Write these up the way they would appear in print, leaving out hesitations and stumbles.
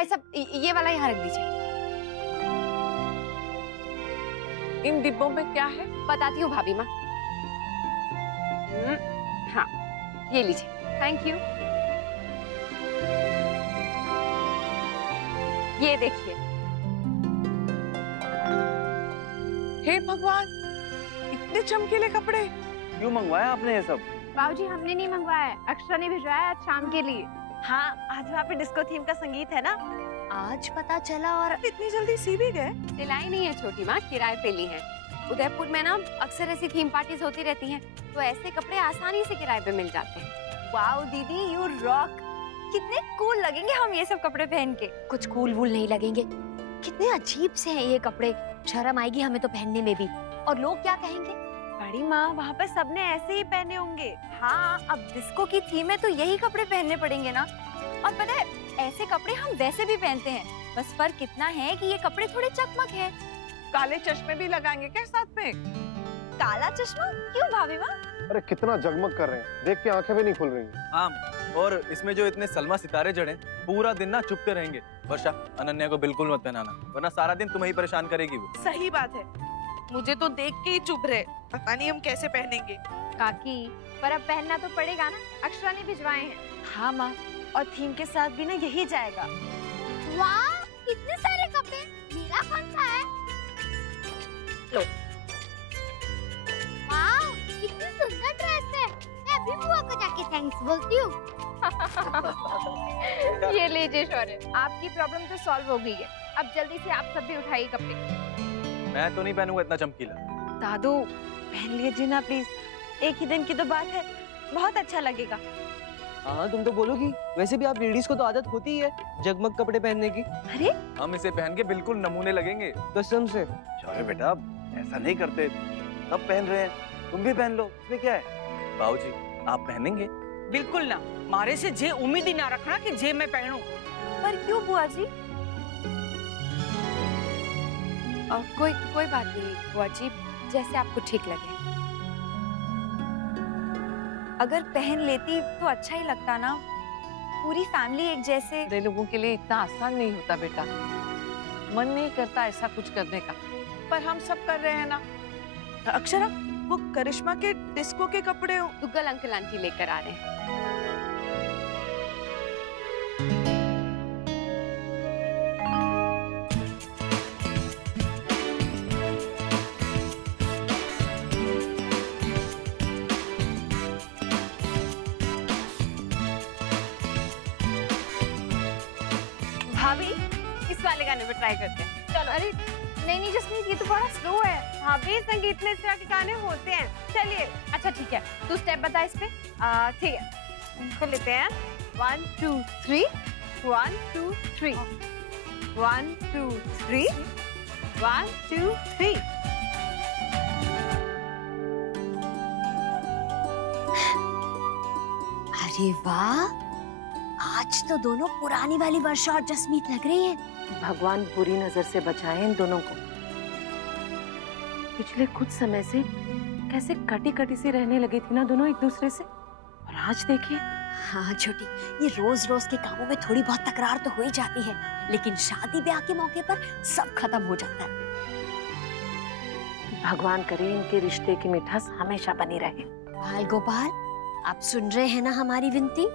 भाई साहब ये वाला यहाँ रख दीजिए। इन डिब्बों में क्या है? बताती हूँ भाभी माँ। हाँ ये लीजिए। Thank you. ये देखिए। हे भगवान, इतने चमकीले कपड़े क्यों मंगवाया आपने ये सब? बाबूजी हमने नहीं मंगवाया है, अक्षरा ने भिजवाया आज शाम के लिए। हाँ, आज वहाँ पे डिस्को थीम का संगीत है ना, आज पता चला। और इतनी जल्दी सी भी गए? दिलाई नहीं है छोटी माँ, किराए पे ली है। उदयपुर में ना अक्सर ऐसी थीम पार्टीज होती रहती हैं, तो ऐसे कपड़े आसानी से किराए पे मिल जाते हैं। वाओ दीदी, यू रॉक। कितने कूल लगेंगे हम ये सब कपड़े पहन के। कुछ कूल वूल नहीं लगेंगे, कितने अजीब से हैं ये कपड़े। शर्म आएगी हमें तो पहनने में भी। और लोग क्या कहेंगे? बड़ी माँ, वहाँ पर सबने ऐसे ही पहने होंगे। हाँ, अब डिस्को की थीम है तो यही कपड़े पहनने पड़ेंगे ना। और पता है, ऐसे कपड़े हम वैसे भी पहनते हैं, बस फर्क इतना है कि ये कपड़े थोड़े चकमक हैं। काले चश्मे भी लगाएंगे क्या साथ में? काला चश्मा क्यों भाभी माँ? अरे कितना जगमग कर रहे हैं, देख के आंखें भी नहीं खुल रही। हाँ, और इसमें जो इतने सलमा सितारे जड़े, पूरा दिन ना चुपते रहेंगे। वर्षा, अनन्या को बिल्कुल मत पहनाना, वरना सारा दिन तुम्हें ही परेशान करेगी वो। सही बात है, मुझे तो देख के ही चुभ रहे, पता नहीं हम कैसे पहनेंगे। काकी पर अब पहनना तो पड़ेगा ना, अक्षरा ने भिजवाए हैं। हाँ माँ, और थीम के साथ भी ना यही जाएगा। वाह, कितने सारे कपड़े, मेरा कौन सा है? लो। वाह, कितनी सुंदर ड्रेस है। मैं अभी बुआ को जाके थैंक्स बोलती हूँ। ये लीजिए शौर्य, आपकी प्रॉब्लम तो सॉल्व हो गई है। अब जल्दी से आप सब भी उठाइए कपड़े। मैं तो नहीं पहनूंगा इतना चमकीला। दादू पहन लीजिए ना प्लीज, एक ही दिन की तो बात है, बहुत अच्छा लगेगा। हाँ तुम तो बोलोगी, वैसे भी आप लेडीज को तो आदत होती है जगमग कपड़े पहनने की। अरे हम इसे पहन के बिल्कुल नमूने लगेंगे। कसम से। शौर्य बेटा, ऐसा नहीं करते, सब पहन रहे हैं, तुम भी पहन लो, इसमें क्या है? बाबूजी, आप पहनेंगे? बिल्कुल ना, मारे से जे उम्मीद ही ना रखना कि जे मैं पहनूं। पर क्यों बुआ जी? कोई बात नहीं बुआ जी, जैसे आपको ठीक लगे। अगर पहन लेती तो अच्छा ही लगता ना, पूरी फैमिली एक जैसे। बड़े लोगों के लिए इतना आसान नहीं होता बेटा, मन नहीं करता ऐसा कुछ करने का, पर हम सब कर रहे हैं ना। अक्षरा, वो करिश्मा के डिस्को के कपड़े दुग्गल अंकल आंटी लेकर आ रहे हैं। भाभी, इस वाले गाने पे ट्राई करते हैं। चलो। अरे नहीं जसमीत, ये तो बड़ा स्लो है। भाभी, संगीत में इस तरह के गाने होते हैं। चलिए। अच्छा ठीक है, तू स्टेप बता इस पे। ठीक है, तो लेते हैं 1 2 3 1 2 3 1 2 3 1 2 3। अरे वाह, आज तो दोनों पुरानी वाली वर्षा और जसमीत लग रही हैं। भगवान बुरी नजर से बचाए इन दोनों को। पिछले कुछ समय से कैसे कटी कटी सी रहने लगी थी ना दोनों एक दूसरे से, और आज देखिए। हाँ छोटी, ये रोज रोज के कामों में थोड़ी बहुत तकरार तो हो ही जाती है, लेकिन शादी ब्याह के मौके पर सब खत्म हो जाता है। भगवान करे इनके रिश्ते की मिठास हमेशा बनी रहे। बाल गोपाल, आप सुन रहे हैं ना हमारी विनती?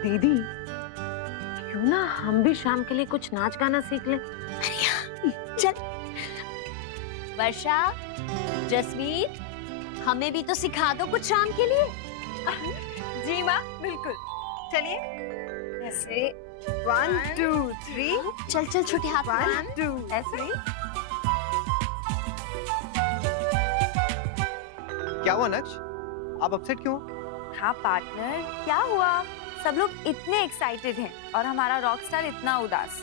दीदी, क्यों ना हम भी शाम के लिए कुछ नाच गाना सीख लें? चल। वर्षा, जसमीत, हमें भी तो सिखा दो कुछ शाम के लिए। जी माँ, बिल्कुल। चलिए, ऐसे 1 2 3। चल चल छोटे हाथ 1 2 ऐसे। क्या हुआ नक्श, आप अपसेट क्यों? हाँ पार्टनर, क्या हुआ? सब लोग इतने एक्साइटेड हैं और हमारा रॉक स्टार इतना उदास।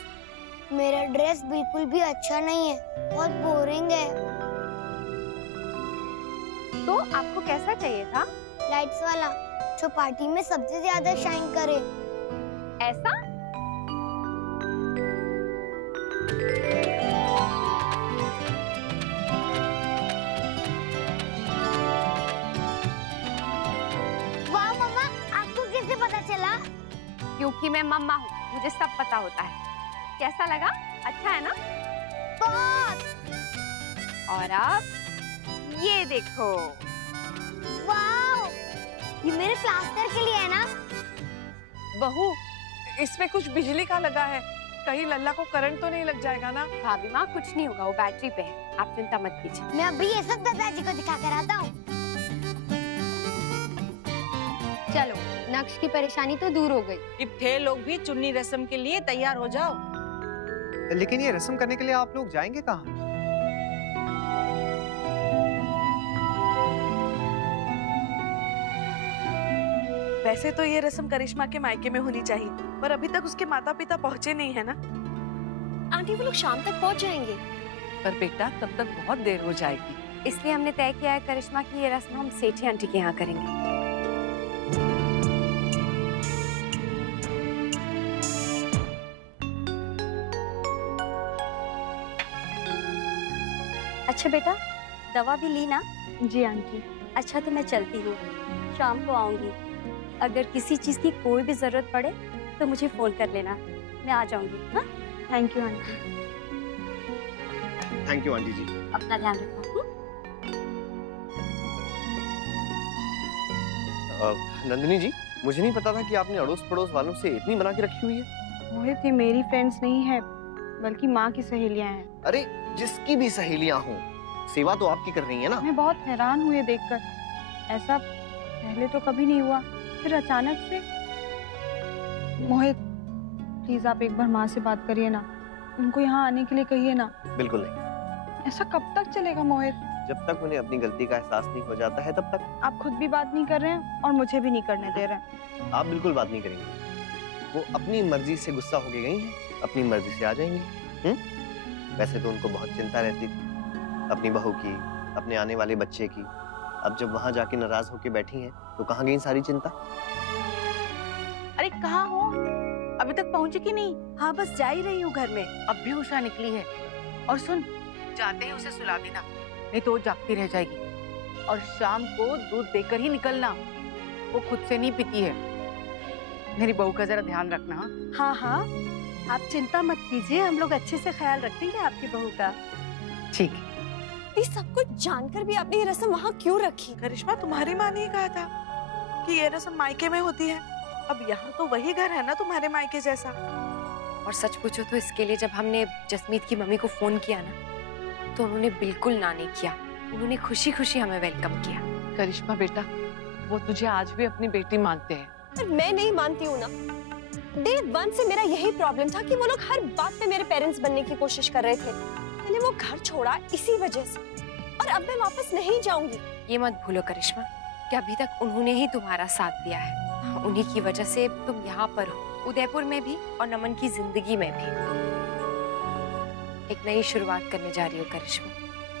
मेरा ड्रेस बिल्कुल भी अच्छा नहीं है, बहुत बोरिंग है। तो आपको कैसा चाहिए था? लाइट्स वाला, जो पार्टी में सबसे ज्यादा शाइन करे। ऐसा? वाह मम्मा, आपको कैसे पता चला? क्योंकि मैं मम्मा हूँ, मुझे सब पता होता है। कैसा लगा? अच्छा है ना? बहुत। और अब ये देखो। वाओ, ये मेरे प्लास्टर के लिए है ना? बहू, इसमें कुछ बिजली का लगा है, कहीं लल्ला को करंट तो नहीं लग जाएगा ना? भाभी माँ, कुछ नहीं होगा, वो बैटरी पे है, आप चिंता मत कीजिए। मैं अभी ये सब दादाजी को दिखा कर आता हूँ। चलो, नक्श की परेशानी तो दूर हो गई। अब थे लोग भी चुन्नी रस्म के लिए तैयार हो जाओ। लेकिन ये रस्म करने के लिए आप लोग जाएंगे कहाँ? वैसे तो ये रस्म करिश्मा के मायके में होनी चाहिए, पर अभी तक उसके माता पिता पहुँचे नहीं है ना। आंटी वो लोग शाम तक पहुँच जाएंगे। पर बेटा तब तक बहुत देर हो जाएगी। इसलिए हमने तय किया है करिश्मा की ये रस्म हम सेठी आंटी के यहाँ करेंगे। अच्छा बेटा, दवा भी ली ना? जी आंटी। अच्छा तो मैं चलती हूँ, शाम को आऊंगी। अगर किसी चीज की कोई भी जरूरत पड़े तो मुझे फोन कर लेना, मैं आ जाऊंगी। हाँ, thank you aunty. Thank you aunty ji. अपना ध्यान रखना। नंदिनी जी, मुझे नहीं पता था कि आपने अड़ोस पड़ोस वालों से इतनी बना के रखी हुई है। मोहित, ये मेरी फ्रेंड्स नहीं है, बल्कि माँ की सहेलियाँ हैं। अरे जिसकी भी सहेलियां हों, सेवा तो आपकी कर रही है ना। मैं बहुत हैरान हुई देखकर, ऐसा पहले तो कभी नहीं हुआ, फिर अचानक से। मोहित प्लीज आप एक बार माँ से बात करिए ना, उनको यहाँ आने के लिए कहिए ना। बिल्कुल नहीं। ऐसा कब तक चलेगा मोहित? जब तक उन्हें अपनी गलती का एहसास नहीं हो जाता है तब तक। आप खुद भी बात नहीं कर रहे हैं और मुझे भी नहीं करने दे रहे हैं। आप बिल्कुल बात नहीं करेंगे। वो अपनी मर्जी से गुस्सा होके गई हैं, अपनी मर्जी से आ जाएंगी। वैसे तो उनको बहुत चिंता रहती थी अपनी बहू की, अपने आने वाले बच्चे की। अब जब वहां जाके नाराज होके बैठी हैं, तो कहाँ गई सारी चिंता? अरे कहाँ हो? अभी तक पहुँची कि नहीं? हाँ बस जा ही रही हूँ घर में। अब भी उषा निकली है। और सुन, जाते ही उसे सुला देना, नहीं तो वो जागती रह जाएगी। और शाम को दूध देकर ही निकलना, वो खुद से नहीं पीती है। मेरी बहू का जरा ध्यान रखना। हाँ हाँ, आप चिंता मत कीजिए, हम लोग अच्छे से ख्याल रखेंगे आपकी बहू का। ठीक है। ये सब कुछ जानकर भी आपने ये रस्म वहाँ क्यों रखी? करिश्मा, तुम्हारी माँ ने कहा था कि ये रस्म मायके में होती है। अब यहाँ तो वही घर है ना तुम्हारे मायके जैसा। और सच पूछो तो इसके लिए जब हमने जसमीत की मम्मी को फोन किया ना, तो उन्होंने बिल्कुल ना नहीं किया। उन्होंने खुशी खुशी हमें वेलकम किया। करिश्मा बेटा, वो तुझे आज भी अपनी बेटी मानते हैं। पर मैं नहीं मानती हूँ ना। डे 1 से मेरा यही प्रॉब्लम था कि वो लोग हर बात पे मेरे पेरेंट्स बनने की कोशिश कर रहे थे। मैंने वो घर छोड़ा इसी वजह से, और अब मैं वापस नहीं जाऊंगी। ये मत भूलो करिश्मा कि अभी तक उन्होंने ही तुम्हारा साथ दिया है। उन्हीं की वजह से तुम यहाँ पर हो, उदयपुर में भी और नमन की जिंदगी में भी। एक नई शुरुआत करने जा रही हो करिश्मा,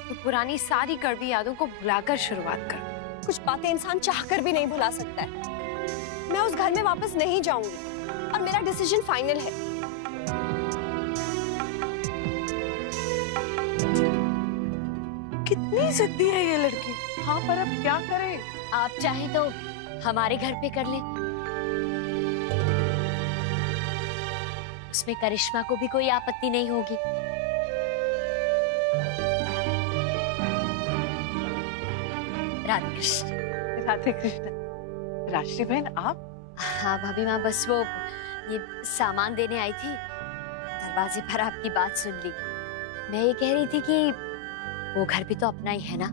तो पुरानी सारी कड़वी यादों को भुलाकर शुरुआत करो। कुछ बातें इंसान चाहकर भी नहीं भुला सकता है। मैं उस घर में वापस नहीं जाऊंगी और मेरा डिसीजन फाइनल है। कितनी जिद्दी है ये लड़की। हाँ पर अब क्या करें? आप चाहे तो हमारे घर पे कर ले, उसमें करिश्मा को भी कोई आपत्ति नहीं होगी। राधे कृष्ण। राधे कृष्ण। राशि बहन आप? हाँ भाभी माँ, बस वो ये सामान देने आई थी, दरवाजे पर आपकी बात सुन ली। मैं ये कह रही थी कि वो घर भी तो अपना ही है ना,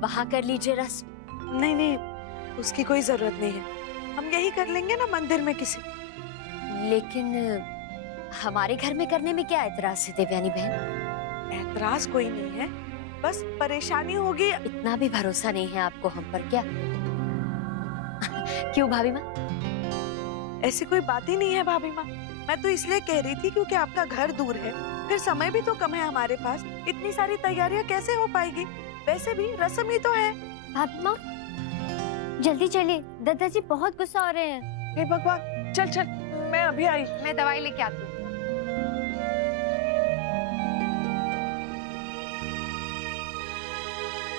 वहाँ कर लीजिए रस्म। नहीं नहीं, उसकी कोई जरूरत नहीं है, हम यही कर लेंगे ना मंदिर में किसी। लेकिन हमारे घर में करने में क्या एतराज है देवयानी बहन? एतराज कोई नहीं है, बस परेशानी होगी। इतना भी भरोसा नहीं है आपको हम पर क्या? क्यों भाभी माँ? ऐसी कोई बात ही नहीं है भाभी माँ। मैं तो इसलिए कह रही थी क्योंकि आपका घर दूर है, फिर समय भी तो कम है हमारे पास। इतनी सारी तैयारियां कैसे हो पाएगी? वैसे भी रस्म ही तो है। भाभी माँ जल्दी चलिए, दादाजी बहुत गुस्सा हो रहे हैं। हे भगवान, चल चल, मैं अभी आई। मैं दवाई लेके आती हूँ।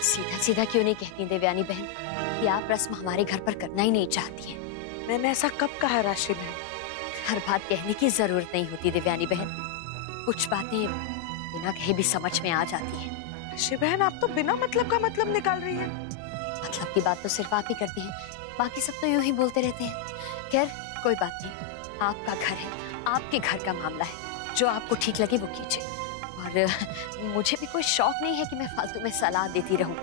सीधा सीधा क्यों नहीं कहती देवयानी बहन कि आप रस्म हमारे घर पर करना ही नहीं चाहती हैं? मैंने ऐसा कब कहा राशि बहन? हर बात कहने की जरूरत नहीं होती देवयानी बहन, कुछ बातें बिना कहे भी समझ में आ जाती हैं। शिव बहन, आप तो बिना मतलब का मतलब निकाल रही हैं। मतलब की बात तो सिर्फ आप ही करती हैं, बाकी सब तो यूं ही बोलते रहते हैं। खैर कोई बात नहीं, आपका घर है, आपके घर का मामला है, जो आपको ठीक लगे वो कीजिए। और मुझे भी कोई शौक नहीं है कि मैं फालतू में सलाह देती रहूं।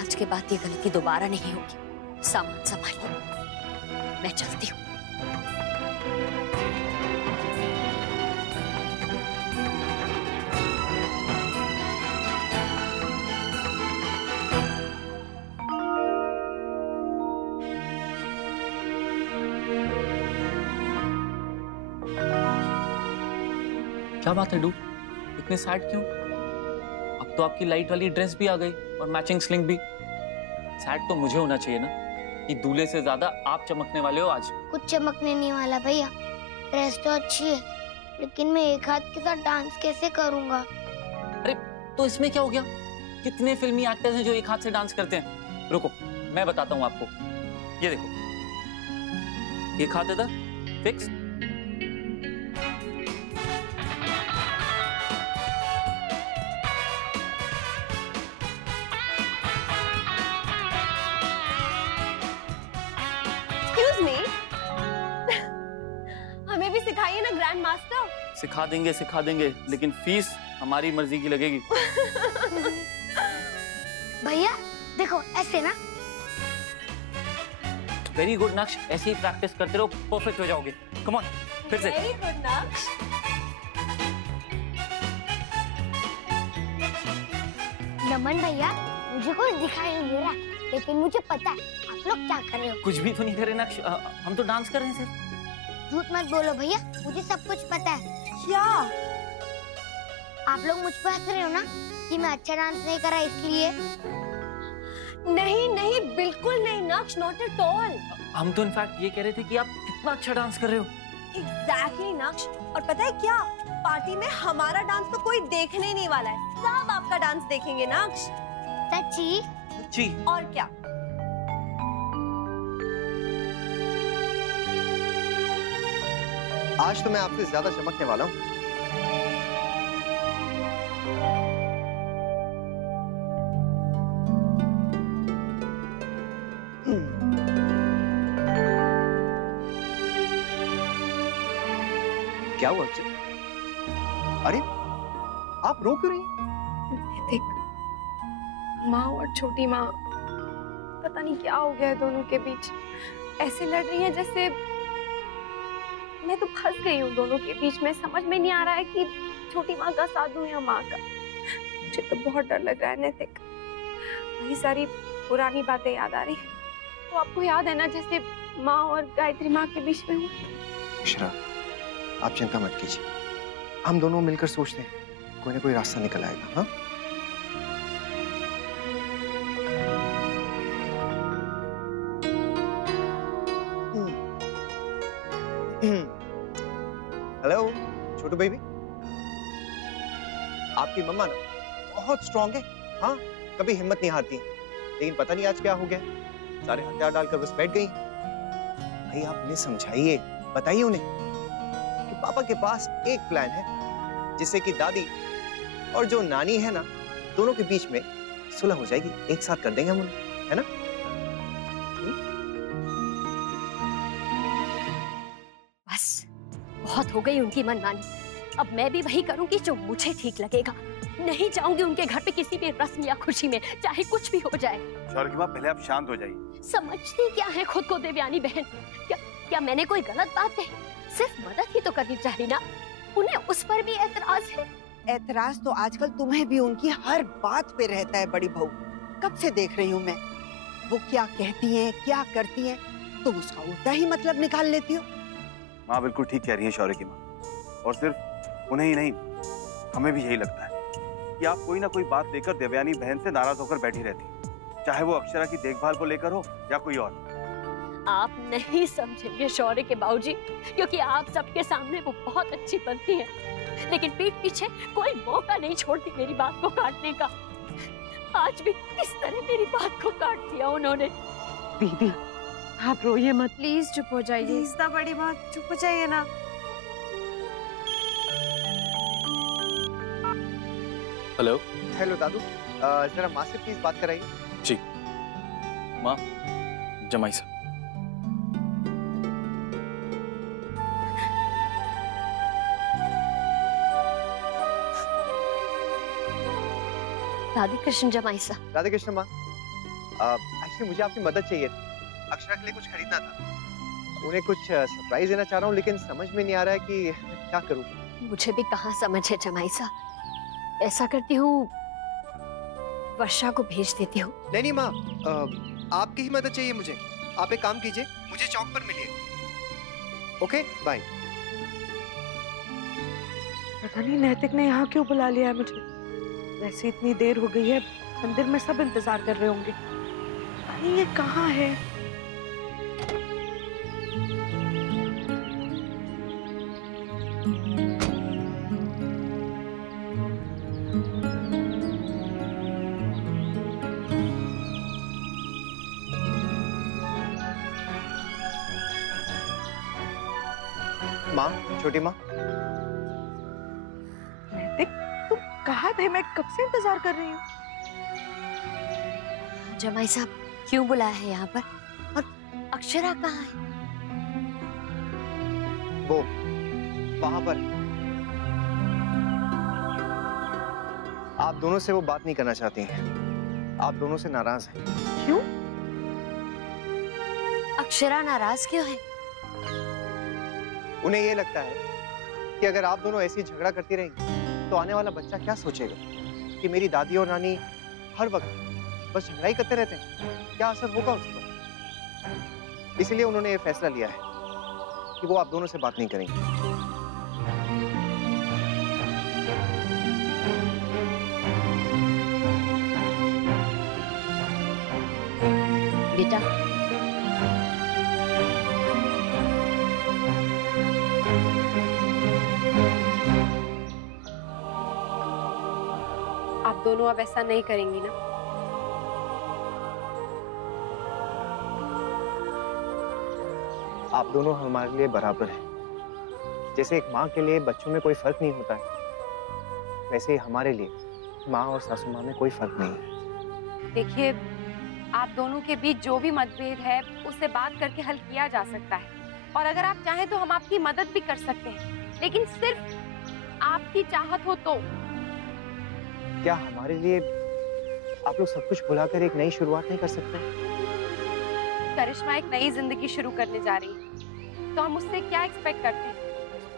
आज के बाद ये गलती दोबारा नहीं होगी। सामान संभालिए, मैं चलती हूँ। क्या बात है डू, इतने सैड क्यों? अब तो आपकी लाइट वाली ड्रेस भी आ गई और मैचिंग स्लिंग भी। सैड तो मुझे होना चाहिए ना कि दूल्हे से ज्यादा आप चमकने वाले हो आज। कुछ चमकने नहीं वाला भैया, ड्रेस तो अच्छी है, लेकिन मैं एक हाथ के साथ डांस कैसे करूंगा? अरे तो इसमें क्या हो गया? कितने फिल्मी एक्टर्स हैं जो एक हाथ से डांस करते हैं। रुको मैं बताता हूँ आपको। ये देखो, एक हाथ इधर फिक्स, हमें भी सिखाइए ना ग्रैंड मास्टर। सिखा देंगे, लेकिन फीस हमारी मर्जी की लगेगी। भैया देखो ऐसे ना। वेरी गुड नक्श, ऐसे ही प्रैक्टिस करते रहो, परफेक्ट हो जाओगे। कम ऑन, फिर से। वेरी गुड नक्श। नमन भैया, मुझे कुछ दिखाई नहीं दे रहा, लेकिन मुझे पता है आप लोग क्या कर रहे हो। कुछ भी तो नहीं कर रहे नक्श, हम तो डांस कर रहे हैं सर। झूठ मत बोलो भैया, मुझे सब कुछ पता है। क्या आप लोग मुझ पर हंस रहे हो ना कि मैं अच्छा डांस नहीं करा इसलिए? नहीं नहीं, बिल्कुल नहीं नक्श, नॉट एट ऑल। हम तो इनफैक्ट ये कह रहे थे कि आप कितना अच्छा डांस कर रहे हो। एग्जैक्टली नक्श, और पता है क्या, पार्टी में हमारा डांस तो कोई देखने ही नहीं वाला है, सब आपका डांस देखेंगे नक्श। सच्ची? सच्ची। और क्या। आज तो मैं आपसे ज्यादा चमकने वाला हूँ। क्या हुआ? अरे आप रो क्यों रही? देख, माँ और छोटी माँ, पता नहीं क्या हो गया है दोनों के बीच। ऐसे लड़ रही हैं जैसे मैं तो फंस गई हूँ दोनों के बीच में। समझ में नहीं आ रहा है कि छोटी माँ का साथ दूं या माँ का। मुझे तो बहुत डर लग रहा है नैतिक, वही सारी पुरानी बातें याद आ रही है। तो आपको याद है ना जैसे माँ और गायत्री माँ के बीच में हुआ। इशरा, आप चिंता मत कीजिए, हम दोनों मिलकर सोचते हैं, कोई ना कोई रास्ता निकल आएगा। हाँ, हेलो छोटू बेबी, आपकी मम्मा ना बहुत स्ट्रांग है। हाँ, कभी हिम्मत नहीं हारती, लेकिन पता नहीं आज क्या हो गया, सारे हथियार डालकर बस बैठ गई। भाई आप उन्हें समझाइए, बताइए उन्हें कि पापा के पास एक प्लान है जिससे कि दादी और जो नानी है ना, दोनों के बीच में सुलह हो जाएगी। एक साथ कर देंगे हम उन्हें, है ना? बस बहुत हो गई उनकी मनमानी। अब मैं भी वही करूंगी जो मुझे ठीक लगेगा। नहीं जाऊंगी उनके घर पे किसी भी रस्म या खुशी में, चाहे कुछ भी हो जाए। शौर्य की माँ, पहले आप शांत हो जाइए। समझती क्या है खुद को देवयानी बहन? क्या मैंने कोई गलत बात कही? सिर्फ मदद ही तो करनी चाहिए ना। उन्हें उस पर भी एतराज है। एतराज तो आजकल तुम्हें भी उनकी हर बात पे रहता है बड़ी बहू। कब से देख रही हूँ मैं, वो क्या कहती हैं, क्या करती हैं, तो उसका उल्टा ही मतलब निकाल लेती हो। माँ बिल्कुल ठीक कह रही है शौर्य की माँ, और सिर्फ उन्हें ही नहीं, हमें भी यही लगता है कि आप कोई ना कोई बात लेकर देवयानी बहन से नाराज होकर बैठी रहती है, चाहे वो अक्षरा की देखभाल को लेकर हो या कोई और। आप नहीं समझेंगे शौर्य के बाबूजी, क्योंकि आप सबके सामने वो बहुत अच्छी बनती है, लेकिन पीठ पीछे कोई मौका नहीं छोड़ती मेरी बात को काटने का। आज भी किस तरह मेरी बात को काट दिया उन्होंने। दीदी आप रोइए मत, प्लीज चुप हो जाइए। प्लीज ना बड़ी माँ, चुप हो जाइए ना। हेलो। हेलो दादू, जरा माँ से प्लीज बात कराइए। जी माँ, जमाई साहब। राधे कृष्ण जमाई साहब। राधे कृष्ण माँ, एक्चुअली मुझे आपकी मदद चाहिए थी। अक्षरा के लिए कुछ खरीदना था, उन्हें कुछ सरप्राइज देना चाह रहा हूँ, लेकिन समझ में नहीं आ रहा है कि क्या करूँ। मुझे भी कहाँ समझ है जमाई साहब। ऐसा करती हूँ, वर्षा को भेज देती हूँ। नहीं माँ, आपकी ही मदद चाहिए मुझे। आप एक काम कीजिए, मुझे चौक पर मिलिए। Okay bye. पता नहीं नैतिक ने यहाँ क्यों बुला लिया है मुझे। वैसे इतनी देर हो गई है, मंदिर में सब इंतजार कर रहे होंगे। अरे ये कहाँ है? माँ, छोटी माँ। नैतिक, तुम कहाँ थे? मैं कब से इंतजार कर रही हूँ। जमाई साहब क्यों बुलाया है यहाँ पर? और अक्षरा कहाँ है? वो वहां पर। आप दोनों से वो बात नहीं करना चाहती हैं। आप दोनों से नाराज हैं। क्यों? अक्षरा नाराज क्यों है? उन्हें ये लगता है कि अगर आप दोनों ऐसे ही झगड़ा करती रहेंगी तो आने वाला बच्चा क्या सोचेगा कि मेरी दादी और नानी हर वक्त बस झगड़ा ही करते रहते हैं। क्या असर होगा उस पर? इसलिए उन्होंने ये फैसला लिया है कि वो आप दोनों से बात नहीं करेंगे। बेटा, आप दोनों अब ऐसा नहीं करेंगी ना? आप दोनों हमारे लिए बराबर हैं। जैसे एक माँ के लिए बच्चों में कोई फर्क नहीं होता है, वैसे ही हमारे लिए माँ और सासू माँ में कोई फर्क नहीं है। देखिए, आप दोनों के बीच जो भी मतभेद है उसे बात करके हल किया जा सकता है, और अगर आप चाहें तो हम आपकी मदद भी कर सकते हैं, लेकिन सिर्फ आपकी चाहत हो तो। क्या हमारे लिए आप लोग सब कुछ भुलाकर एक नई शुरुआत नहीं कर सकते? करिश्मा एक नई जिंदगी शुरू करने जा रही है, तो हम उससे क्या एक्सपेक्ट करते हैं?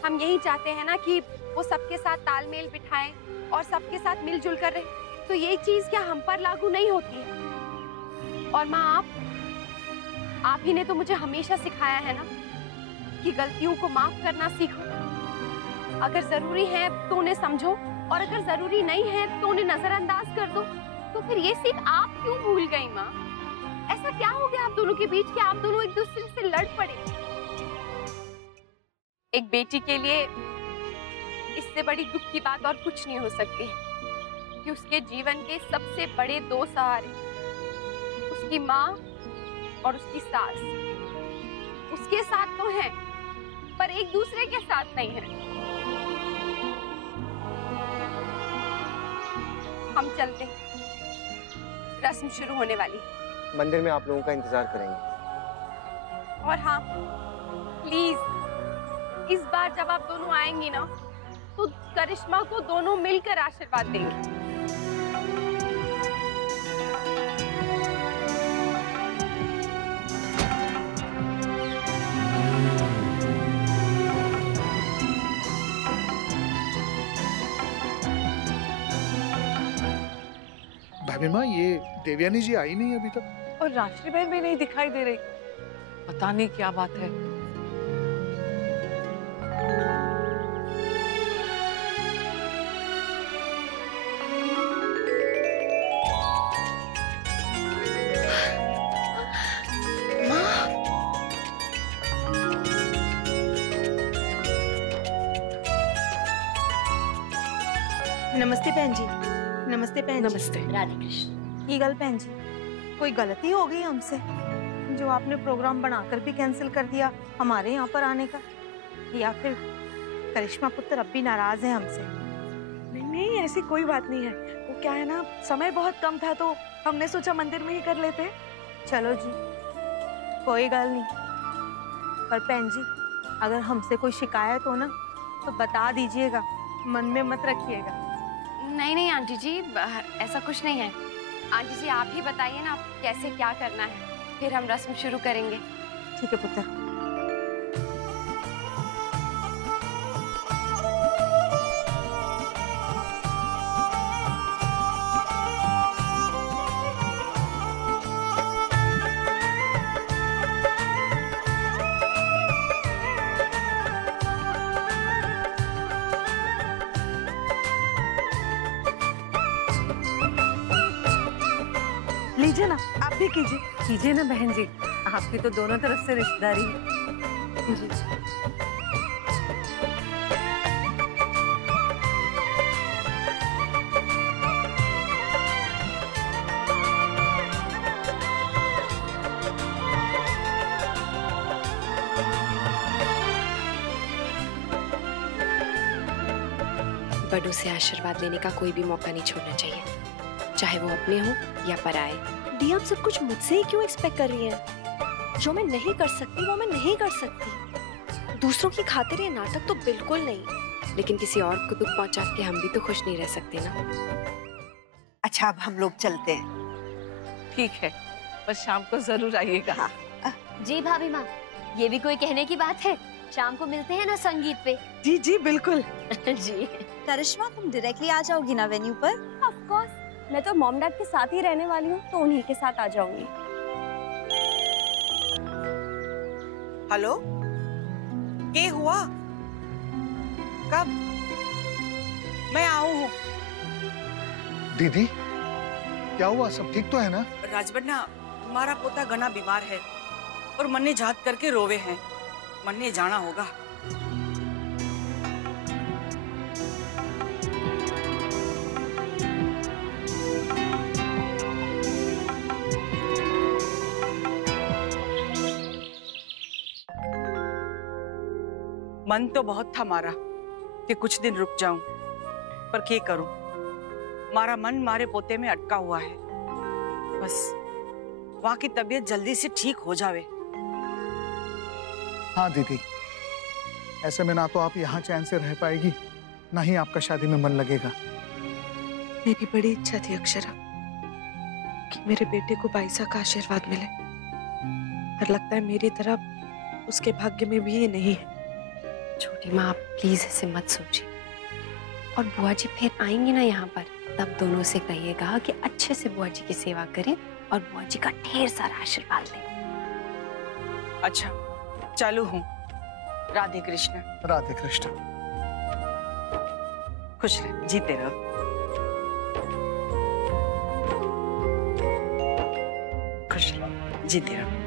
हम यही चाहते हैं ना कि वो सबके साथ तालमेल बिठाएं और सबके साथ मिलजुल कर रहे। तो ये चीज क्या हम पर लागू नहीं होती है? और माँ, आप ही ने तो मुझे हमेशा सिखाया है ना कि गलतियों को माफ करना सीखो। अगर जरूरी है तो उन्हें समझो, और अगर जरूरी नहीं है तो उन्हें नजरअंदाज कर दो। तो फिर ये सीख आप क्यों भूल गई माँ? ऐसा क्या हो गया आप दोनों के बीच कि आप दोनों एक दूसरे से लड़ पड़े? एक बेटी के लिए इससे बड़ी दुख की बात और कुछ नहीं हो सकती कि उसके जीवन के सबसे बड़े दो सहारे, उसकी माँ और उसकी सास, उसके साथ तो हैं, पर एक दूसरे के साथ नहीं है। हम चलते हैं, रस्म शुरू होने वाली। मंदिर में आप लोगों का इंतजार करेंगे। और हाँ, प्लीज इस बार जब आप दोनों आएंगी ना, तो करिश्मा को दोनों मिलकर आशीर्वाद देंगे। भाभी माँ, ये देवयानी जी आई नहीं अभी तक, और राशि बहन भी नहीं दिखाई दे रही। पता नहीं क्या बात है। नमस्ते बहन जी। नमस्ते बहन जी। नमस्ते। राधे कृष्ण। ये गल बहन जी, कोई गलती हो गई हमसे जो आपने प्रोग्राम बनाकर भी कैंसिल कर दिया हमारे यहाँ पर आने का, या फिर करिश्मा पुत्र अब भी नाराज है हमसे? नहीं नहीं, ऐसी कोई बात नहीं है। वो क्या है ना, समय बहुत कम था तो हमने सोचा मंदिर में ही कर लेते। चलो जी, कोई गल नहीं। पर बहन जी, अगर हमसे कोई शिकायत हो ना तो बता दीजिएगा, मन में मत रखिएगा। नहीं नहीं आंटी जी, ऐसा कुछ नहीं है। आंटी जी आप ही बताइए ना आप कैसे क्या करना है, फिर हम रस्म शुरू करेंगे। ठीक है पुत्र। लीजिए ना, आप भी कीजिए ना बहन जी, आपकी तो दोनों तरफ से रिश्तेदारी है। जी। बड़ों से आशीर्वाद लेने का कोई भी मौका नहीं छोड़ना चाहिए, चाहे वो अपने हो या पराए। दी आप सब कुछ मुझसे ही क्यों एक्सपेक्ट कर रही हैं? जो मैं नहीं कर सकती वो मैं नहीं कर सकती। दूसरों की खातिर ये नाटक तो बिल्कुल नहीं, लेकिन किसी और को दुख पहुंचा के हम भी तो खुश नहीं रह सकते ना। अच्छा अब हम लोग चलते हैं। ठीक है, बस शाम को जरूर आइएगा। जी भाभी माँ, ये भी कोई कहने की बात है? शाम को मिलते हैं ना संगीत पे। जी जी बिल्कुल। जी करिश्मा, तुम डायरेक्टली आ जाओगी ना वेन्यू पर? ऑफ कोर्स, मैं तो मॉम डैड के साथ ही रहने वाली हूँ, तो उन्हीं के साथ आ जाऊंगी। हेलो, क्या हुआ? कब? मैं आऊँ हूँ। दीदी क्या हुआ, सब ठीक तो है ना? राजबन्ना, हमारा पोता घना बीमार है और मन्ने जात करके रोवे हैं। मन्ने जाना होगा। मन तो बहुत था मारा कि कुछ दिन रुक जाऊं, पर क्या करूं? मारा मन मारे पोते में अटका हुआ है। बस वहां की तबीयत जल्दी से ठीक हो जावे। हाँ दीदी, ऐसे में ना तो आप यहाँ चैन से रह पाएगी, ना ही आपका शादी में मन लगेगा। मेरी बड़ी इच्छा थी अक्षरा कि मेरे बेटे को बाईसा का आशीर्वाद मिले, पर लगता है मेरी तरह उसके भाग्य में भी ये नहीं है। छोटी माँ, आप प्लीज ऐसे मत सोचिए। और बुआ जी फिर आएंगे ना यहाँ पर, तब दोनों से कहिएगा कि अच्छे से बुआ जी की सेवा करें और बुआ जी का ढेर सारा आशीर्वाद लें। अच्छा, चालू हूँ। राधे कृष्ण। राधे कृष्ण। खुश रह, जीते रहो। खुश रहो, जीते रहो।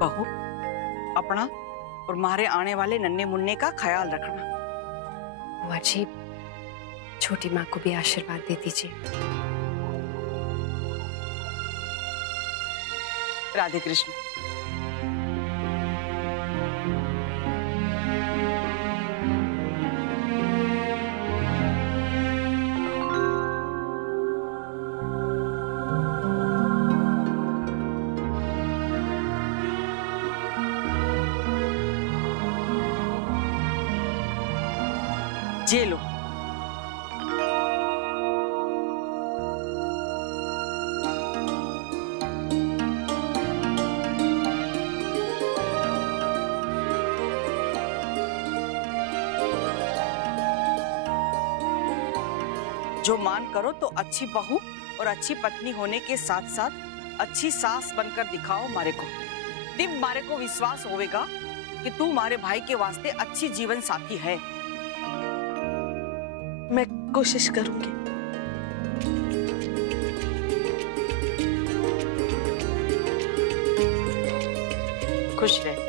बहू, अपना और मारे आने वाले नन्हे मुन्ने का ख्याल रखना। बुआ जी, छोटी माँ को भी आशीर्वाद दे दीजिए। राधे कृष्ण। जे लो। जो मान करो तो अच्छी बहू और अच्छी पत्नी होने के साथ साथ अच्छी सास बनकर दिखाओ मारे को। तब मारे को विश्वास होवेगा कि तू मारे भाई के वास्ते अच्छी जीवन साथी है। मैं कोशिश करूंगी। खुश रह।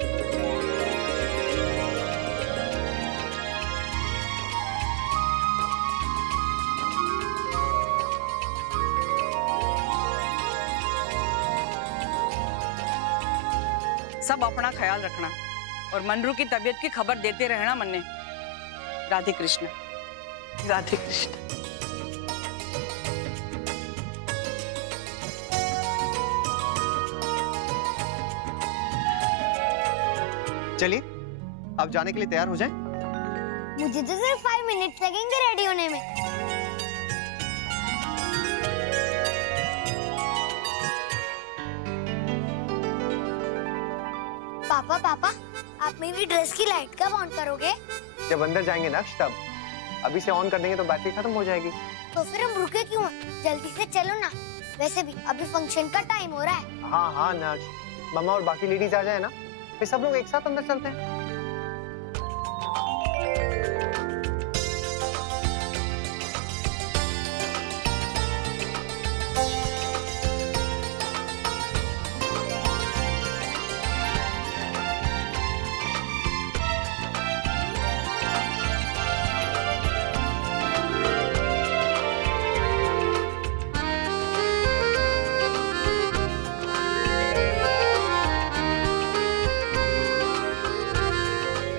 सब अपना ख्याल रखना और मनरू की तबीयत की खबर देते रहना मन्ने। राधे कृष्ण। राधे कृष्ण। चलिए आप जाने के लिए तैयार हो जाएं। मुझे तो सिर्फ 5 मिनट लगेंगे रेडी होने में। पापा पापा, आप मेरी ड्रेस की लाइट कब ऑन करोगे? जब अंदर जाएंगे नक्श तब। अभी से ऑन कर देंगे तो बैटरी खत्म हो जाएगी। तो फिर हम रुके क्यों? जल्दी से चलो ना। वैसे भी अभी फंक्शन का टाइम हो रहा है। हाँ हाँ नक्श, मम्मा और बाकी लेडीज आ जाए ना, फिर सब लोग एक साथ अंदर चलते हैं।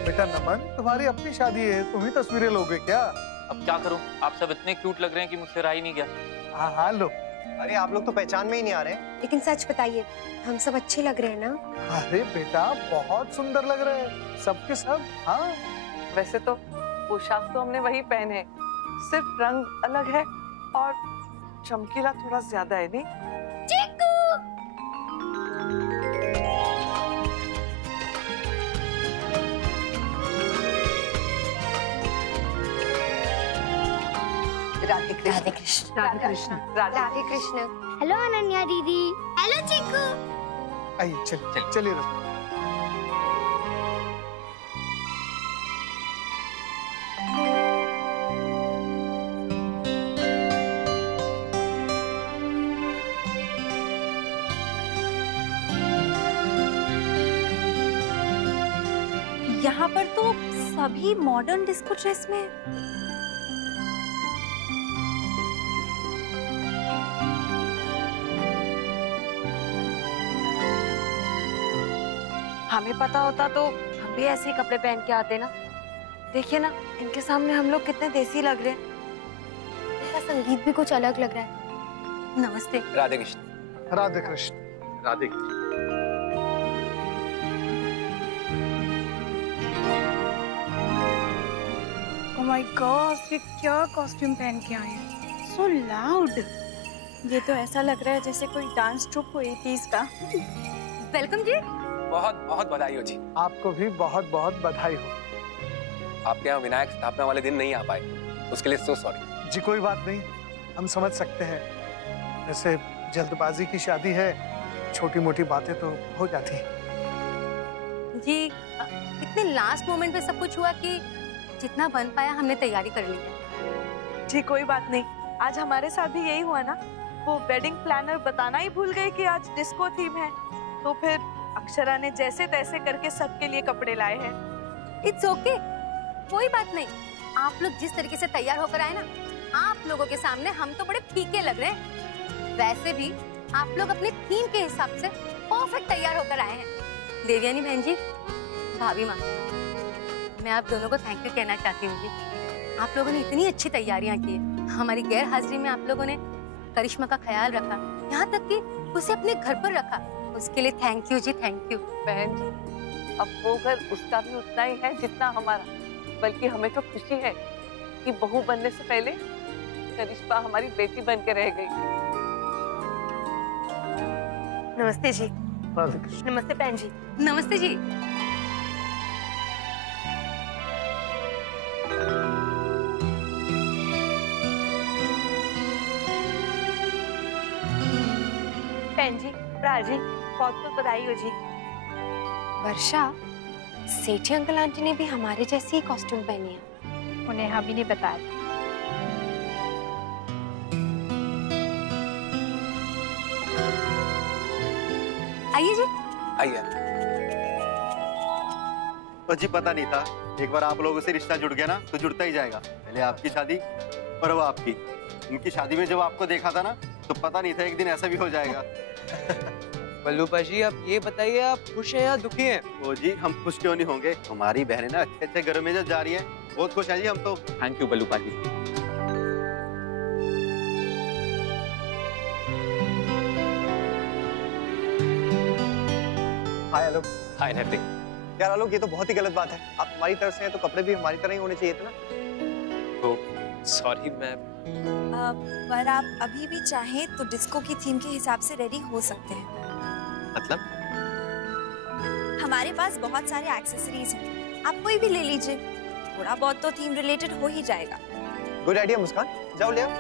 बेटा नमन, तुम्हारी अपनी शादी है, तुम ही तस्वीरें लोगे क्या? अब क्या करूं, आप सब इतने क्यूट लग रहे हैं कि मुझसे रहा ही नहीं गया। हाँ हाँ लो। अरे आप लोग तो पहचान में ही नहीं आ रहे। लेकिन सच बताइए, हम सब अच्छे लग रहे हैं ना? अरे बेटा बहुत सुंदर लग रहे हैं सबके सब। हाँ वैसे तो पोशाक तो हमने वही पहने हैं, सिर्फ रंग अलग है और चमकीला थोड़ा ज्यादा है नहीं? राधे कृष्ण। राधे कृष्ण। राधे कृष्ण। हेलो अनन्या दीदी। हेलो चिक्कू। आइए चलिए रश्मि। यहाँ पर तो सभी मॉडर्न डिस्को ड्रेस में। हमें पता होता तो हम भी ऐसे ही कपड़े पहन के आते ना। देखिए ना, इनके सामने हम लोग कितने देसी लग रहे हैं। इनका संगीत भी कुछ अलग लग रहा है। नमस्ते। Radhe Krishna. Radhe Krishna. Radhe Krishna. Oh my God, ये क्या कॉस्ट्यूम पहन के आए हैं? सो लाउड। ये तो ऐसा लग रहा है जैसे कोई डांस ट्रूप हो 80s का। वेलकम जी। बहुत बहुत बधाई हो जी। आपको भी बहुत बहुत बधाई हो। आपके यहाँ विनायक स्थापना वाले दिन नहीं आ पाए, उसके लिए सो सॉरी। जी कोई बात नहीं, हम समझ सकते हैं। वैसे जल्दबाजी की शादी है, छोटी मोटी बातें तो हो जाती हैं। जी इतने लास्ट मोमेंट पे सब कुछ हुआ कि जितना बन पाया हमने तैयारी कर ली है। जी कोई बात नहीं, आज हमारे साथ भी यही हुआ ना। वो वेडिंग प्लानर बताना ही भूल गए कि आज डिस्को थीम है, तो फिर अक्षरा ने जैसे तैसे करके सबके लिए कपड़े लाए हैं। इट्स ओके, कोई बात नहीं। आप लोग जिस तरीके से तैयार होकर आए ना, आप लोगों के सामने हम तो बड़े फीके लग रहे हैं। वैसे भी आप लोग अपने थीम के हिसाब से परफेक्ट तैयार होकर आए हैं। देवयानी बहन जी, भाभी माँ, मैं आप दोनों को थैंक यू कहना चाहती हूँ जी। आप लोगों ने इतनी अच्छी तैयारियां की। हमारी गैर हाजिरी में आप लोगों ने करिश्मा का ख्याल रखा, यहाँ तक कि उसे अपने घर पर रखा। उसके लिए थैंक यू जी, थैंक यू। बहन जी, अब वो घर उसका भी उतना ही है जितना हमारा, बल्कि हमें तो खुशी है कि बहू बनने से पहले करिश्मा हमारी बेटी बन के रह गई। नमस्ते जी। नमस्ते बहन जी। नमस्ते जी। बहन जी, भरा जी, बहुत बहुत बधाई हो जी। वर्षा, सेठी अंकल आंटी ने भी हमारे जैसी ही कॉस्ट्यूम पहनी है। उन्हें हमी ने बताया। आइए जी। आइए। तो जी पता नहीं था, एक बार आप लोगों से रिश्ता जुड़ गया ना तो जुड़ता ही जाएगा। पहले आपकी शादी और अब आपकी। उनकी शादी में जब आपको देखा था ना तो पता नहीं था एक दिन ऐसा भी हो जाएगा। बल्लू पाजी, आप ये बताइए, आप खुश हैं या दुखी हैं? ओ जी, हम खुश क्यों नहीं होंगे? हमारी बहनें ना अच्छे अच्छे घरों में जा रही हैं, बहुत खुश हैं जी हम तो। थैंक यू बल्लू पाजी। हाय आलोक। हाय नैतिक। यार आलोक, ये तो बहुत ही गलत बात है। आप हमारी तरफ से हैं तो कपड़े भी हमारी तरह ही होने चाहिए थे ना। तो सॉरी, मैं पर आप अभी भी चाहें तो डिस्को की थीम के हिसाब से रेडी हो सकते हैं। मतलब? हमारे पास बहुत सारे एक्सेसरीज हैं, आप कोई भी ले लीजिए, थोड़ा बहुत तो थीम रिलेटेड हो ही जाएगा। गुड आइडिया मुस्कान, जाओ ले आओ।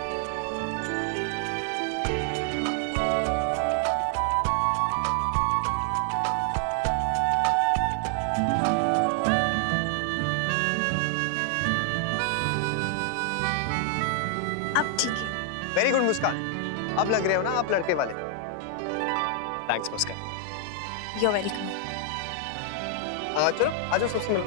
अब ठीक है। वेरी गुड मुस्कान, अब लग रहे हो ना आप लड़के वाले। Thanks Muskan. You're welcome। चलो आ जाओ, सबसे मिलो।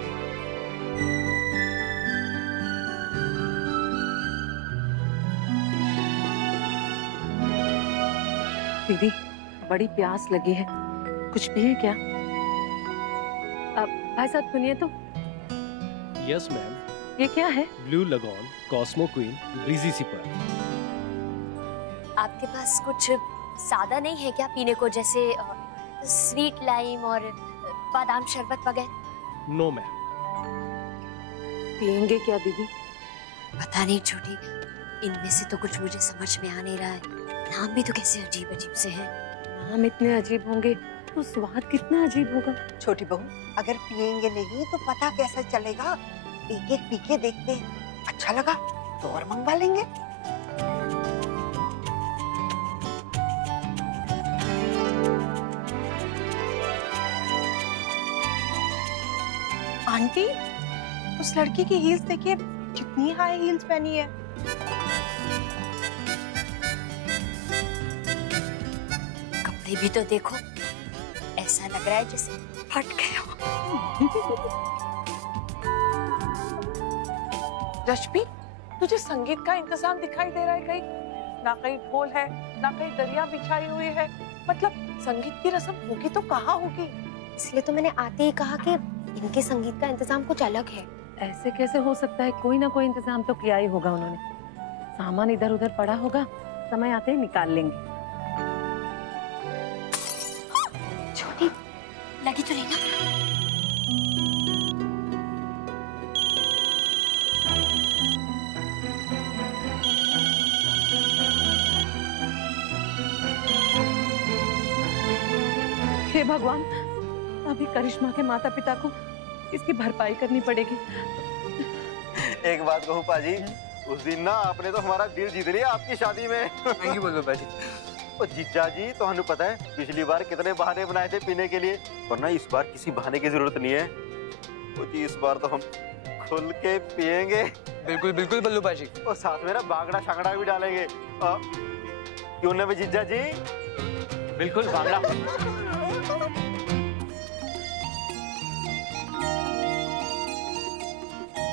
दीदी, बड़ी प्यास लगी है, कुछ पिए क्या? भाई साहब सुनिए तो। Yes ma'am. ये क्या है? Blue lagoon cosmo queen breezy sipper. आपके पास कुछ सादा नहीं है क्या पीने को, जैसे स्वीट लाइम और बादाम शरबत वगैरह? No ma'am. पिएंगे क्या दीदी? पता नहीं छोटी, इनमें से तो कुछ मुझे समझ में आ नहीं रहा है। नाम भी तो कैसे अजीब अजीब से हैं। नाम इतने अजीब होंगे तो स्वाद कितना अजीब होगा। छोटी बहू, अगर पिएंगे नहीं तो पता कैसे चलेगा? एक एक पी के देखते हैं, अच्छा लगा तो और मंगवा लेंगे। आंटी, उस लड़की की हील्स देखिए, कितनी हाई हील्स पहनी है। कपड़े भी तो देखो, ऐसा लग रहा है जैसे फट गए हो। रश्मि, तुझे संगीत का इंतजाम दिखाई दे रहा है कहीं? ना कहीं ढोल है, ना कहीं दरिया बिछाई हुई है। मतलब संगीत की रस्म होगी तो कहाँ होगी? इसलिए तो मैंने आते ही कहा कि इनके संगीत का इंतजाम कुछ अलग है। ऐसे कैसे हो सकता है? कोई ना कोई इंतजाम तो किया ही होगा उन्होंने। सामान इधर उधर पड़ा होगा, समय आते ही निकाल लेंगे। छोटी लगी तो नहीं ना? हे भगवान, अभी करिश्मा के माता पिता को इसकी भरपाई करनी पड़ेगी। एक बात कहूँ पाजी, उस दिन ना आपने तो हमारा दिल जीत लिया आपकी शादी में। थैंक यू बोलो पाजी। ओ जीजा जी, तो हमें पता है पिछली बार कितने बहाने बनाए थे पीने के लिए, वरना इस बार किसी बहाने की जरूरत नहीं है। तो जी इस बार तो हम खुल के पिएंगे। बिल्कुल बिल्कुल बल्लू पाजी। और साथ में ना बागड़ा शागड़ा भी डालेंगे। क्यों ना भाई जीजा जी? बिल्कुल बागड़ा।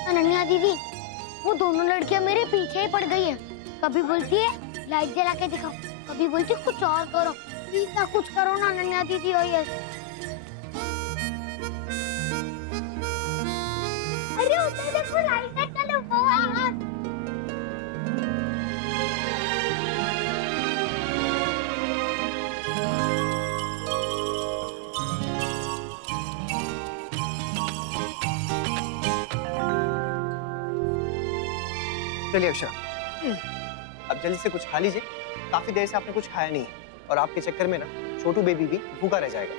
अनन्या दीदी, वो दोनों लड़कियां मेरे पीछे ही पड़ गई है। कभी बोलती है लाइट जला के दिखाओ, कभी बोलती है कुछ और करो। प्लीज ना कुछ करो ना अनन्या दीदी। और ये अरे उधर देखो, लाइट है, चलो बाहर। चलिए अक्षरा, अब जल्दी से कुछ खा लीजिए। काफी देर से आपने कुछ खाया नहीं है और आपके चक्कर में ना छोटू बेबी भी भूखा रह जाएगा।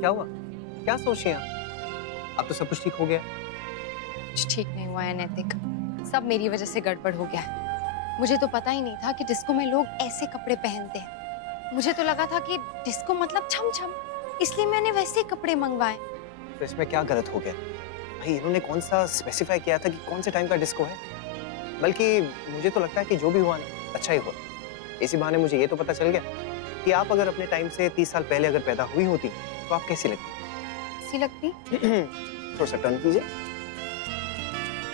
क्या हुआ? क्या सोच रही हैं? अब तो सब कुछ ठीक हो गया। कुछ ठीक नहीं हुआ है नैतिक, सब मेरी वजह से गड़बड़ हो गया है। मुझे तो पता ही नहीं था कि डिस्को में लोग ऐसे कपड़े पहनते हैं। मुझे तो लगा था कि डिस्को मतलब छम छम, इसलिए मैंने वैसे कपड़े मंगवाए। तो इसमें क्या गलत हो गया भाई? इन्होंने कौन सा स्पेसिफाई किया था कि कौन से टाइम का डिस्को है? बल्कि मुझे तो लगता है कि जो भी हुआ ना अच्छा ही हुआ। इसी बहाने मुझे ये तो पता चल गया कि आप अगर अपने टाइम से 30 साल पहले अगर पैदा हुई होती तो आप कैसी लगती? सी लगती? थोड़ा सा टर्न कीजिए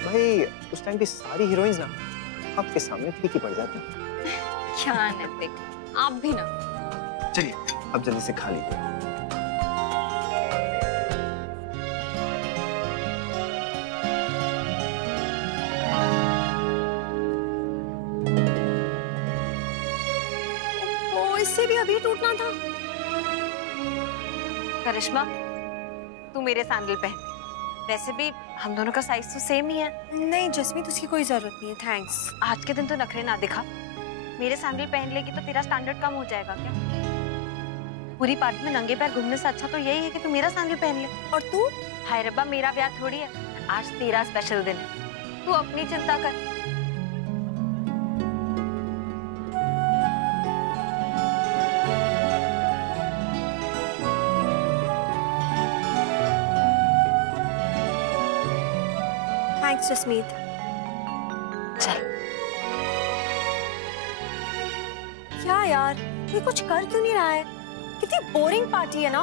भाई। उस टाइम की सारी हीरोइंस ना आपके सामने फीकी पड़ जाती। क्या नैतिक, आप भी ना। चलिए अब जल्दी से खा लीजिए। इससे भी अभी टूटना था। करिश्मा, तू मेरे सैंडल पहन। वैसे भी हम दोनों का साइज तो सेम ही है। नहीं जस्मीत, उसकी कोई जरूरत नहीं है, थैंक्स। आज के दिन तो नखरे ना दिखा। मेरे सैंडल पहन लेगी तो तेरा स्टैंडर्ड कम हो जाएगा क्या? पूरी पार्टी में नंगे पैर घूमने से अच्छा तो यही है कि तू मेरा सैंडल पहन ले। और तू? हाय रब्बा, मेरा ब्याह थोड़ी है, आज तेरा स्पेशल दिन है। तू अपनी चिंता कर। थैंक्स जसमीत। चल। क्या यार, ये कुछ कर क्यों नहीं रहा है? कितनी बोरिंग पार्टी है ना।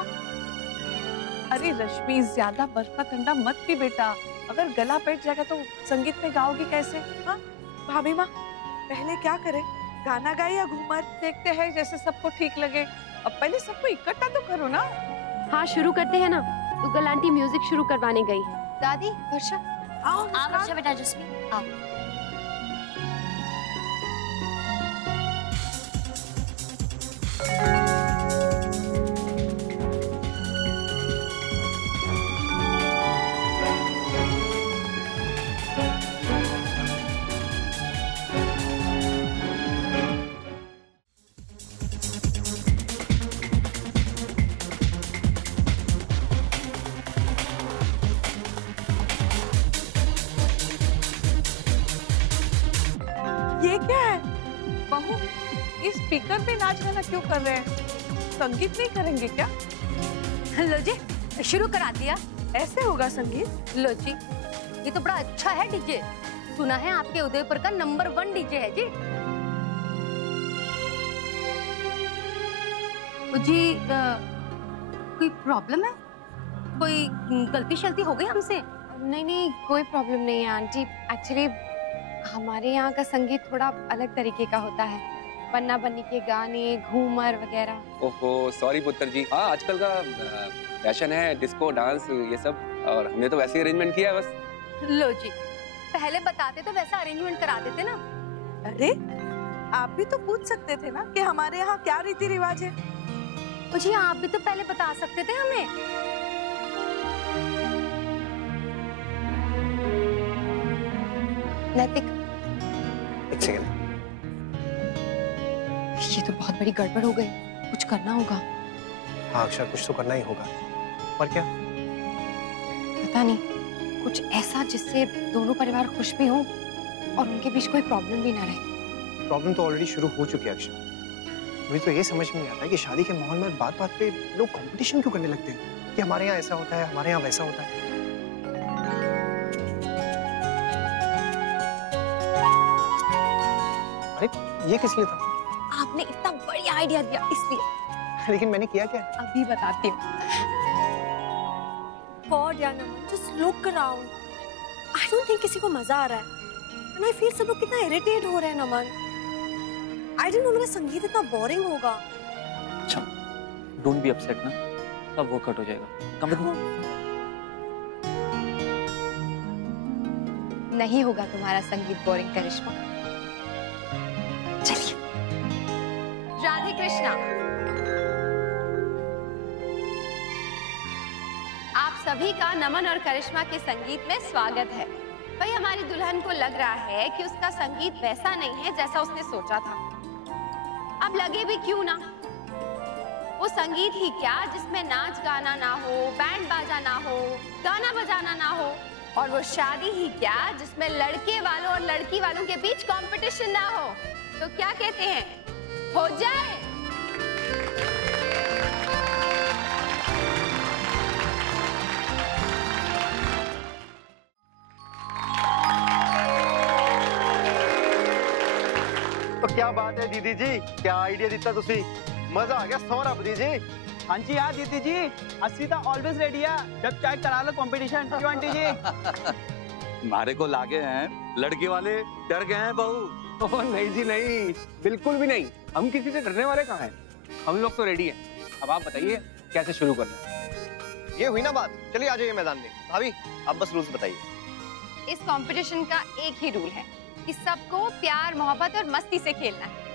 अरे रश्मि, ज्यादा बर्फ का ठंडा मत पी बेटा, अगर गला बैठ जाएगा तो संगीत में गाओगी कैसे? हाँ भाभी माँ, पहले क्या करें, गाना गाए या घूमर? देखते हैं जैसे सबको ठीक लगे। अब पहले सबको इकट्ठा तो करो ना। हाँ शुरू करते हैं ना। गूगल आंटी म्यूजिक शुरू करवाने गई। दादी, वर्षा आओ। वर्षा बेटा, जस्मीन आओ। ये क्या है बहू, इस स्पीकर पे नाच गाना क्यों कर रहे हैं? संगीत नहीं करेंगे क्या? लो जी, शुरू करा दिया। ऐसे होगा संगीत? लो जी, ये तो बड़ा अच्छा है डीजे। सुना है आपके उदयपुर का नंबर 1 डीजे है जी। जी कोई प्रॉब्लम है? कोई गलती शलती हो गई हमसे? नहीं नहीं, कोई प्रॉब्लम नहीं है आंटी। एक्चुअली हमारे यहाँ का संगीत थोड़ा अलग तरीके का होता है, बन्ना बन्नी के गाने, घूमर वगैरह। ओहो सॉरी पुत्र जी, हाँ आजकल का फैशन है डिस्को डांस ये सब, और हमने तो वैसे ही अरेंजमेंट किया है बस। लो जी, पहले बताते तो वैसा अरेंजमेंट करा देते ना। अरे आप भी तो पूछ सकते थे ना कि हमारे यहाँ क्या रीति रिवाज है। जी आप भी तो पहले बता सकते थे हमें। नैतिक, एक सेकंड। ये तो बहुत बड़ी गड़बड़ हो गई, कुछ करना होगा। हाँ अक्षर, कुछ तो करना ही होगा। पर क्या? पता नहीं, कुछ ऐसा जिससे दोनों परिवार खुश भी हों और उनके बीच कोई प्रॉब्लम भी ना रहे। प्रॉब्लम तो ऑलरेडी शुरू हो चुकी है अक्षर। मुझे तो ये समझ में नहीं आता है कि शादी के माहौल में बात बात पे लोग कंपटीशन क्यों करने लगते हैं कि हमारे यहाँ ऐसा होता है, हमारे यहाँ वैसा होता है। अरे ये किस लिए था? आपने इतना बढ़िया आइडिया दिया इसलिए। लेकिन मैंने किया क्या? अभी बताती हूँ। God यार नमन, just look around. I don't think किसी को मजा आ रहा है। And I feel सब लोग कितना इरिटेट हो रहे हैं नमन। I didn't know मेरा संगीत इतना बोरिंग होगा। अच्छा, डोंट बी अपसेट ना, सब वर्कआउट हो जाएगा। कम नहीं होगा तुम्हारा संगीत बोरिंग करिश्मा। चलिए। राधे कृष्णा, आप सभी का नमन और करिश्मा के संगीत में स्वागत है। भाई हमारी दुल्हन को लग रहा है कि उसका संगीत वैसा नहीं है जैसा उसने सोचा था। अब लगे भी क्यों ना, वो संगीत ही क्या जिसमें नाच गाना ना हो, बैंड बाजा ना हो, गाना बजाना ना हो, और वो शादी ही क्या जिसमें लड़के वालों और लड़की वालों के बीच कंपटीशन ना हो। तो क्या कहते हैं, हो जाए? तो क्या बात है दीदी जी, क्या आइडिया दिता तुसी, मजा आ गया। सौ रब दी जी। हाँ जी हाँ दीदी जी, अस्सी तो ऑलवेज रेडी है, जब चाहे करा लो कंपटीशन। क्यों आंटी जी? मारे को लागे हैं, लड़के वाले डर गए हैं बहू। ओह नहीं जी नहीं, बिल्कुल भी नहीं। हम किसी से डरने वाले कहाँ हैं? हम लोग तो रेडी हैं। अब आप बताइए कैसे शुरू करना है। ये हुई ना बात, चलिए आ जाइए मैदान में। भाभी आप बस रूल्स बताइए। इस कंपटीशन का एक ही रूल है कि सबको प्यार मोहब्बत और मस्ती से खेलना है।